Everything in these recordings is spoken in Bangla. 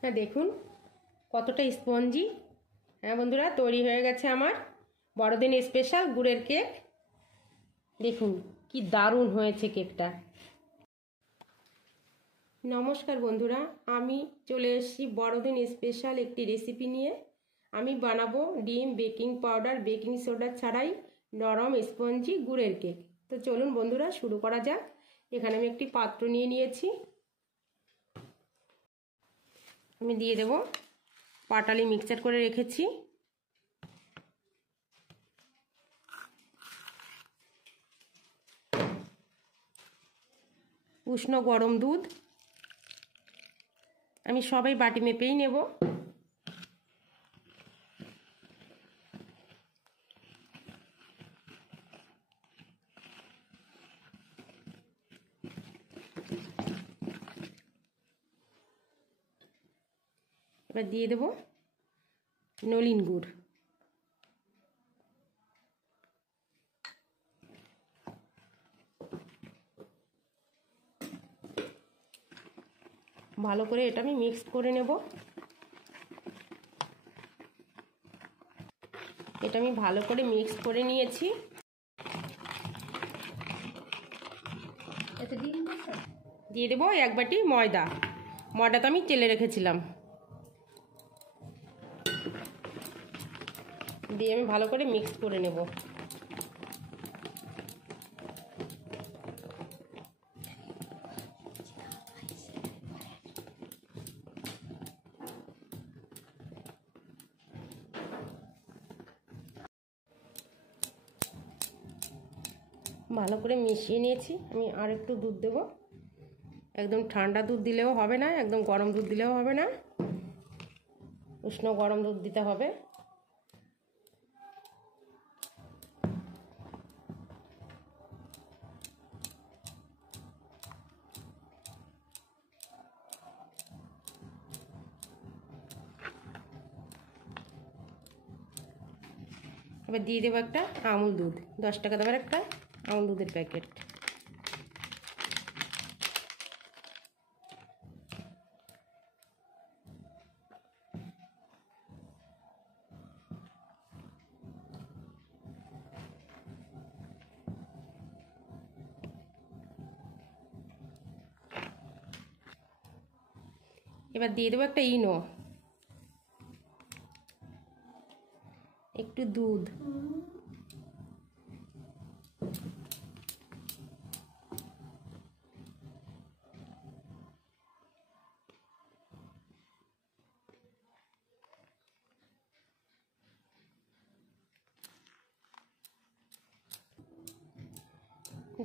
হ্যাঁ দেখুন কতটা স্পঞ্জি। হ্যাঁ বন্ধুরা, তৈরি হয়ে গেছে আমার বড়দিন স্পেশাল গুড়ের কেক। দেখুন কি দারুণ হয়েছে কেকটা। নমস্কার বন্ধুরা, আমি চলে এসেছি বড়দিন স্পেশাল একটি রেসিপি নিয়ে। আমি বানাবো ডিম, বেকিং পাউডার, বেকিং সোডা ছাড়াই নরম স্পঞ্জি গুড়ের কেক। তো চলুন বন্ধুরা শুরু করা যাক। এখানে আমি একটি পাত্র নিয়ে নিয়েছি। আমি দিয়ে দেব পাটালি মিক্সচার করে রেখেছি। উষ্ণ গরম দুধ আমি সবাই বাটি মেপেই নেব। এবার দিয়ে দেব নলিন গুড়। ভালো করে এটা আমি মিক্স করে নেব। এটা আমি ভালো করে মিক্স করে নিয়েছি। দিয়ে দেবো এক বাটি ময়দা। ময়দাটা আমি তেলে রেখেছিলাম। দিয়ে আমি ভালো করে মিক্স করে নেব। ভালো করে মিশিয়ে নিয়েছি। আমি আর একটু দুধ দেব। একদম ঠান্ডা দুধ দিলেও হবে না, একদম গরম দুধ দিলেও হবে না, উষ্ণ গরম দুধ দিতে হবে। এবার দিয়ে দেবো একটা আমুল দুধ, 10 টাকা দামের একটা আমুল দুধের প্যাকেট। এবার দিয়ে দেবো একটা ইনো, একটু দুধ,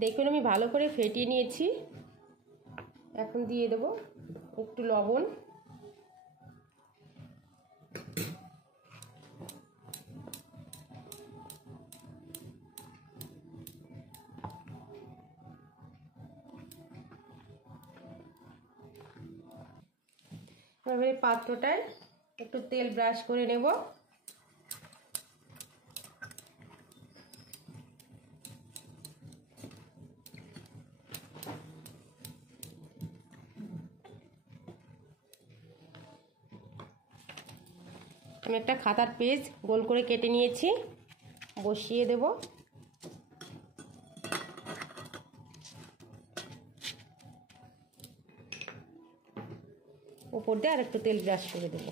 দেখুন আমি ভালো করে ফেটিয়ে নিয়েছি। এখন দিয়ে দেবো একটু লবণ, এবারে পাত্রটায় একটু তেল ব্রাশ করে নেব। আমি একটা খাতার পেজ গোল করে কেটে নিয়েছি, বসিয়ে দেব। উপর দিয়ে আর একটু তেল ব্রাশ করে দেব।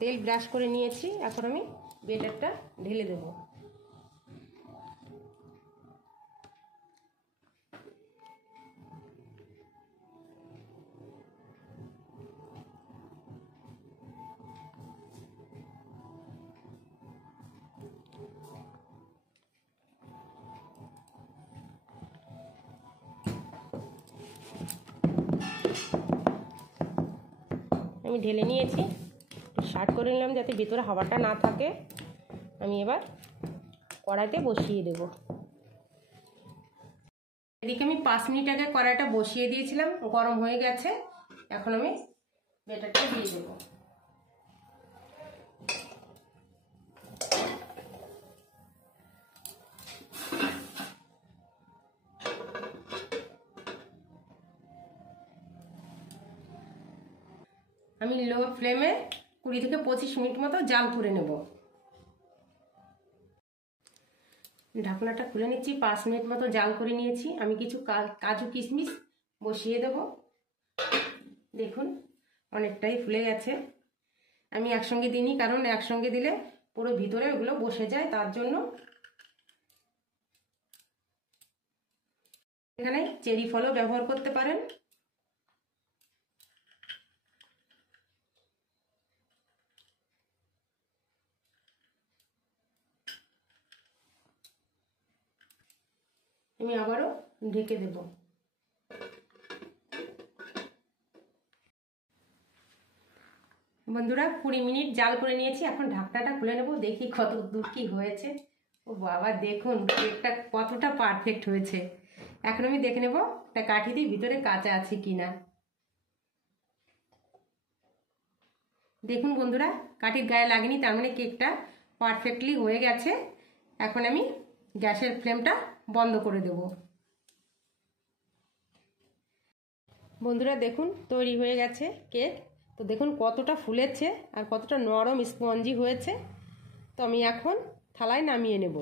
তেল ব্রাশ করে নিয়েছি, এখন আমি ব্যাটারটা ঢেলে দেব। আমি ঢেলে নিয়েছি, শার্ট করে নিলাম যাতে ভিতরে হাওয়াটা না থাকে। আমি এবার কড়াইতে বসিয়ে দেব। এদিকে আমি 5 মিনিট আগে কড়াইটা বসিয়ে দিয়েছিলাম, গরম হয়ে গেছে। এখন আমি ব্যাটারটা দিয়ে দেব। আমি লো ফ্লেমে 20 থেকে 25 মিনিট মতো জাল করে নেব। ঢাকনাটা খুলে নিচ্ছি। 5 মিনিট মতো জাল করে নিয়েছি। আমি কিছু কাজু কিশমিশ বসিয়ে দেব। দেখুন অনেকটাই ফুলে গেছে। আমি একসঙ্গে দিইনি, কারণ একসঙ্গে দিলে পুরো ভিতরে ওগুলো বসে যায়, তার জন্য। এখানে চেরি ফলও ব্যবহার করতে পারেন। আমি আবারও ঢেকে দেব। বন্ধুরা 20 মিনিট জাল করে নিয়েছি। এখন ঢাকনাটা খুলে নেব, দেখি কত দূর কি হয়েছে। ও বাবা, দেখুন কেকটা কতটা পারফেক্ট হয়েছে। এখন আমি দেখে নেব তা কাঠি দিয়ে ভিতরে কাঁচা আছে কিনা। দেখুন বন্ধুরা, কাঠির গায়ে লাগেনি, তার মানে কেকটা পারফেক্টলি হয়ে গেছে। এখন আমি গ্যাসের ফ্লেমটা বন্ধ করে দেব। বন্ধুরা দেখুন তৈরি হয়ে গেছে কেক। তো দেখুন কতটা ফুলেছে আর কতটা নরম স্পঞ্জি হয়েছে। তো আমি এখন থালায় নামিয়ে নেব।